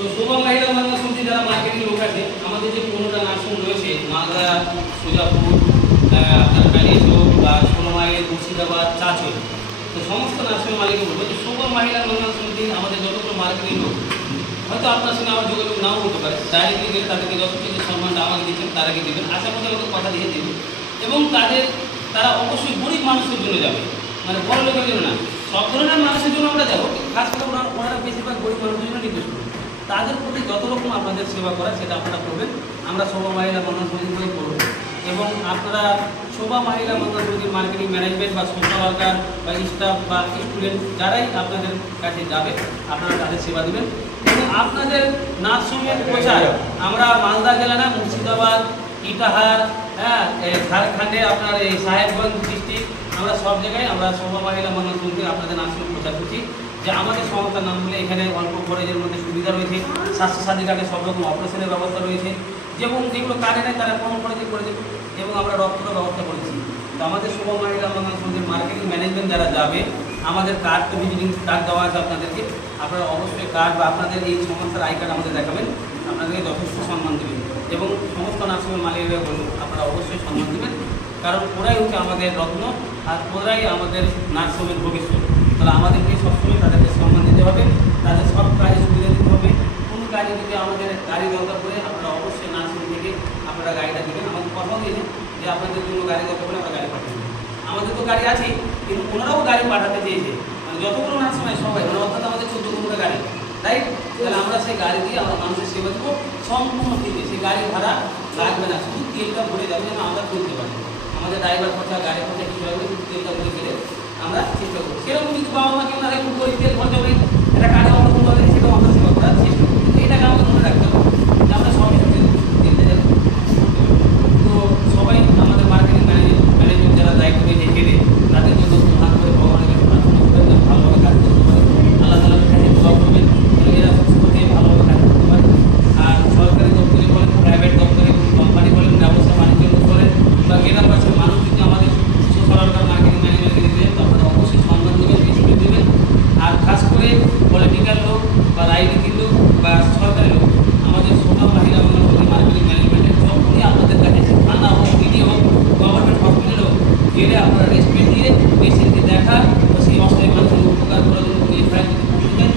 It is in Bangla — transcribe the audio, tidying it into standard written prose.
তো শোভা মহিলা মানব সমিতি যারা মার্কেটিং লোক আছে, আমাদের যে 15টা নার্সিং রয়েছে মালদা, সুজাপুর, আপনার কালিয়াচক বা 16 মাইল, মুর্শিদাবাদ, চাঁচল, তো সমস্ত নার্সিং মালিককে বলবো যে শোভা মহিলা মানব সমিতি আমাদের যতগুলো মার্কেটিং লোক, হয়তো আপনার সঙ্গে আমার যোগাযোগ নাও হতে পারে, ডাইরেক্টলি গেলে তাদেরকে যথেষ্ট যে সম্মানটা আমাকে দিচ্ছেন তারাকে দেবেন, আশা করি আমাকে কথা দিয়ে দেবেন। এবং তারা অবশ্যই গরিব মানুষের জন্য যাবে, মানে বড় লোকের জন্য না, সব ধরনের মানুষের জন্য আমরা যাবো, খাস করে ওনারা বেশিরভাগ গরিব মানুষের জন্য নির্দেশ করবো। তাদের প্রতি যত রকম আপনাদের সেবা করা সেটা আপনারা করবেন, আমরা শোভা মহিলা মানব সমিতি থেকে করবো। এবং আপনারা শোভা মহিলা মানব সমিতির মার্কেটিং ম্যানেজমেন্ট বা সোশ্যাল ওয়ার্কার বা স্টাফ বা স্টুডেন্ট যারাই আপনাদের কাছে যাবে, আপনারা তাদের সেবা দেবেন। এবং আপনাদের নার্সিংয়ের প্রচার আমরা মালদা জেলা না, মুর্শিদাবাদ, ইটাহার, ঝাড়খণ্ডে আপনার এই সাহেবগঞ্জ ডিস্ট্রিক্ট, আমরা সব জায়গায় আমরা শোভা মহিলা মানব সমিতি আপনাদের নার্সিং প্রচার করছি যে আমাদের সংস্থার নাম বলে এখানে অল্প খরচের মধ্যে সুবিধা রয়েছে, স্বাস্থ্যসাথী কার্ডে সব রকম অপারেশনের ব্যবস্থা রয়েছে, এবং যেগুলো কার্ডে নেয় তারা কম খরচে করে দেবে, এবং আমরা রক্তেরও ব্যবস্থা করেছি। তো আমাদের শোভা মহিলা মানব সমিতির মার্কেটিং ম্যানেজমেন্ট যারা যাবে, আমাদের কার্ড তো ভিজিটিং কার্ড দেওয়া আছে আপনাদেরকে, আপনারা অবশ্যই কার্ড বা আপনাদের এই সংস্থার আই কার্ড আমাদের দেখাবেন, আপনাদেরকে যথেষ্ট সম্মান দেবেন। এবং সমস্ত নার্সিংয়ের মালিকরা বলুন আপনারা অবশ্যই সম্মান দেবেন, কারণ ওরাই হচ্ছে আমাদের রত্ন, আর ওরাই আমাদের নার্সিংয়ের ভবিষ্যৎ। তাহলে আমাদেরকে সবসময় তাদেরকে সম্মান দিতে হবে, তাদের সব কাজে সুবিধা দিতে হবে। কোনো কাজে যদি আমাদের গাড়ি দরকার পড়ে আপনারা অবশ্যই নার্সিং থেকে আপনারা গাড়িটা দেবেন, আমাদের কথা দিয়েছেন যে আপনাদের জন্য গাড়ি দরকার পড়ে আমরা গাড়ি পাঠাবো। আমাদের তো গাড়ি আছেই, কিন্তু ওনারাও গাড়ি পাঠাতে চেয়েছে, মানে যতগুলো নার্সিং হয় সবাই, মানে অর্থাৎ আমাদের 14 গাড়ি, রাইট? তাহলে আমরা সেই গাড়ি দিয়ে আমরা মানুষের সেবা দেবো সম্পূর্ণ ফ্রিতে, সেই গাড়ি ভাড়া লাগবে না, শুধু তেলটা ভরে যাবে যেন আমরা চলতে পারি। আমাদের ড্রাইভার খরচা, গাড়ি খরচা কিছু লাগবে, তেলটা ভরে গেলে আমরা চেষ্টা করবো। সেরকম কিন্তু বাবা মাকে ওনারা একটু করে তেল খরচা করে একটা কাজে অন্য কোনো হবে, সেটাও আমরা সেবা করার চেষ্টা করবো। এইটাকে আমাদের মনে রাখতে হবে যে আমরা সবাই তেলটা যেন। তো সবাই আমাদের মার্কেটিং ম্যানেজমেন্ট যারা দায়িত্ব নিয়ে হেঁটে তাদের জন্য হাত করে ভগবানের কাছে প্রার্থনা করবেন যেন ভালোভাবে কাজ করতে পারে, আল্লাহ তাআলার কাছে দোয়া করবেন যেন এরা সুস্থ হয়ে ভালোভাবে কাজ করতে পারে। আর সরকারি দপ্তরে বলেন, প্রাইভেট দপ্তরে, কোম্পানি বলেন, ব্যবসা বাণিজ্য বলেন, বা গ্রাম পাশের মানুষ যদি আমাদের সোশ্যাল ওয়ার্কার মার্কেটিং ম্যানেজমেন্টে দিতে চান, তারপরে অবশ্যই সম্মান দেবেন, রেসপেক্ট দেবেন। আর খাস করে পলিটিক্যাল লোক বা রাজনীতির লোক বা সরকারি লোক, আমাদের শোভা মহিলা মার্কেটিং ম্যানেজমেন্টের যখনই আপনাদের কাছে থানা হোক, দিদি হোক, গভর্নমেন্ট হসপিটাল হোক, গেলে আপনারা রেসপেক্ট দিয়ে পেশেন্টকে দেখা বা সেই অসহায় মানুষের উপকার করার জন্য এফআইআর যদি করতে চান